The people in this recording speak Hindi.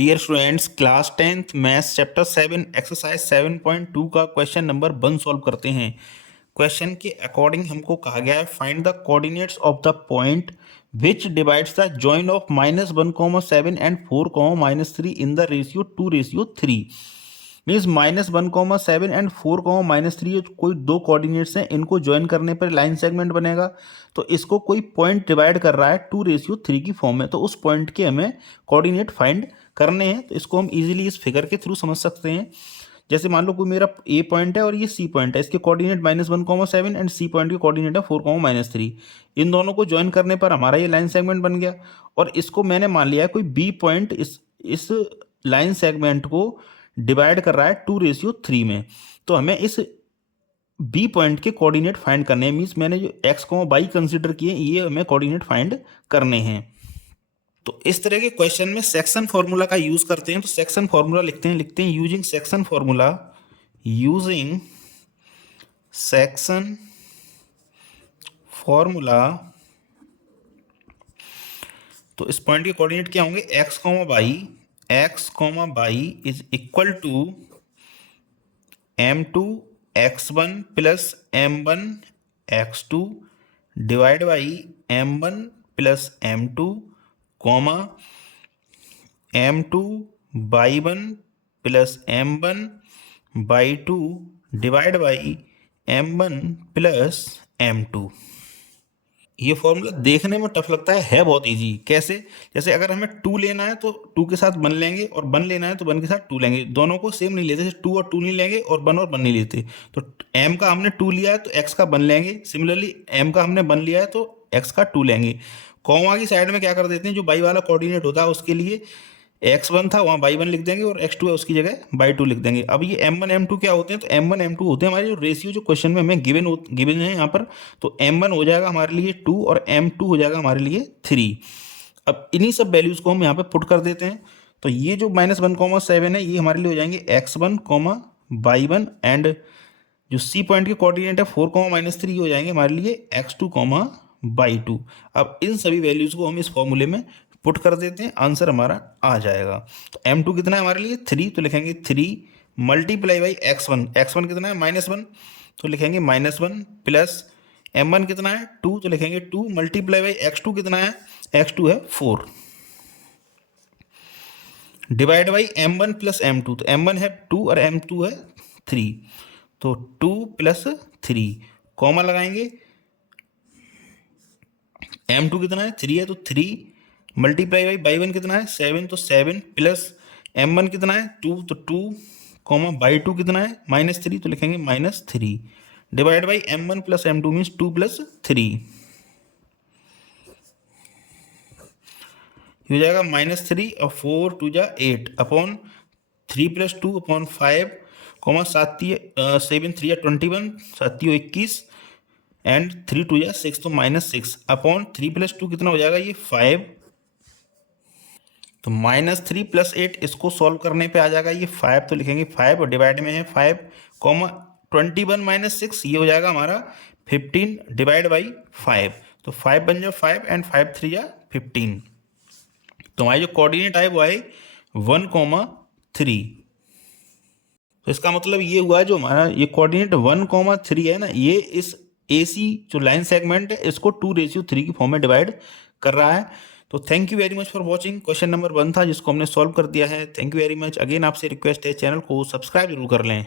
Dear students, class 10th maths chapter 7 exercise 7.2 का क्वेश्चन नंबर 1 सॉल्व करते हैं। क्वेश्चन के अकॉर्डिंग हमको कहा गया है find the coordinates of the point which divides the join of -1,7 and 4,-3 in the ratio 2:3। Means -1,7 and 4,-3 कोई दो कोऑर्डिनेट्स हैं, इनको ज्वाइन करने पर लाइन सेगमेंट बनेगा। तो इसको कोई पॉइंट डिवाइड कर रहा है 2:3 की फॉर्म में, तो उस पॉइंट के हमें कोऑर्डिनेट फाइंड करने हैं। तो इसको हम इजीली इस फिगर के थ्रू समझ सकते हैं। जैसे मान लो कोई मेरा ए पॉइंट है और ये सी पॉइंट है, इसके कोऑर्डिनेट -1,7 एंड सी पॉइंट के कोऑर्डिनेट है 4,-3। इन दोनों को ज्वाइन करने पर हमारा ये लाइन सेगमेंट बन गया। और इसको मैंने मान लिया है कोई बी पॉइंट इस लाइन सेगमेंट को डिवाइड कर रहा है 2:3 में। तो हमें इस बी पॉइंट के कोऑर्डिनेट फाइंड करने हैं। मीन्स मैंने जो एक्स वाई कंसिडर किए, ये हमें कोऑर्डिनेट फाइंड करने हैं। तो इस तरह के क्वेश्चन में सेक्शन फॉर्मूला का यूज करते हैं। तो सेक्शन फॉर्मूला लिखते हैं using section formula, using section formula. तो इस पॉइंट के कोऑर्डिनेट क्या होंगे, x y is equal to m2 x1 plus m1 x2 divide by m1 plus m2 comma m2 y1 plus m1 y2 divide by m1 plus m2। ये फॉर्मूला देखने में टफ लगता है बहुत इजी। कैसे? जैसे अगर हमें 2 लेना है तो 2 के साथ 1 लेंगे, और 1 लेना है तो 1 के साथ 2 लेंगे। दोनों को सेम नहीं लेते, जैसे 2 और 2 नहीं लेंगे और 1 नहीं लेते। तो m का हमने 2 लिया है तो x का 1 लेंगे। सिमिलरली m का हमने 1 लिया है तो x का 2 लेंगे। कॉमा की साइड में क्या कर देते हैं, जो y वाला कोऑर्डिनेट होता है उसके लिए x1 था वहाँ y1 लिख देंगे और x2 है उसकी जगह y2 लिख देंगे। अब ये m1 m2 क्या होते हैं, तो m1 m2 होते हैं हमारे जो रेशियो जो क्वेश्चन में हमें गिवन है यहाँ पर। तो m1 हो जाएगा हमारे लिए 2 और m2 हो जाएगा हमारे लिए 3। अब इन्हीं सब वैल्यूज़ को हम यहाँ पे पुट कर देते हैं। तो ये जो -1,7 है ये हमारे लिए हो जाएंगे x1, y1 एंड जो सी पॉइंट के कोऑर्डिनेट है 4,-3 हो जाएंगे हमारे लिए x2, y2। अब इन सभी वैल्यूज़ को हम इस फॉर्मूले में पुट कर देते हैं, आंसर हमारा आ जाएगा। तो m2 कितना है हमारे लिए 3, तो लिखेंगे 3 मल्टीप्लाई बाई x1 कितना है -1, तो लिखेंगे -1 प्लस m1 कितना है 2, तो लिखेंगे 2 मल्टीप्लाई बाई x2 कितना है, x2 है 4 divide by m1 plus m2, तो m1 है 2 और m2 है 3, तो 2 प्लस 3 कॉमा लगाएंगे। m2 कितना है 3 है तो 3 मल्टीप्लाई बाई y1 कितना है 7, तो 7 प्लस m1 कितना है 2, तो 2 y2 कितना है -3, तो लिखेंगे -3 divide by m1 plus m2 means 2 plus 3 हो जाएगा -3 और 4 2 जा 8 अपॉन 3 प्लस 2 अपॉन 5 7 3 21 7 21 एंड 3 2 जा 6, तो -6 अपॉन 3 प्लस 2 कितना हो जाएगा ये 5। तो -3 प्लस 8 इसको सॉल्व करने पे आ जाएगा ये 5, तो लिखेंगे 5 और डिवाइड में है 5 21 - 6 ये हो जाएगा हमारा 15 डिवाइड बाई 5। तो 5 बन जाए 5 एंड 5 3 जा 15। तो हमारी जो कोऑर्डिनेट आए वो आए 1,3। तो इसका मतलब ये हुआ जो हमारा ये कोऑर्डिनेट 1,3 है ना, ये इस AC जो लाइन सेगमेंट है इसको 2:3 की फॉर्म में डिवाइड कर रहा है। तो thank you very much for watching. Question number 1 था जिसको हमने सॉल्व कर दिया है। Thank you very much. Again आपसे रिक्वेस्ट है चैनल को सब्सक्राइब जरूर कर लें।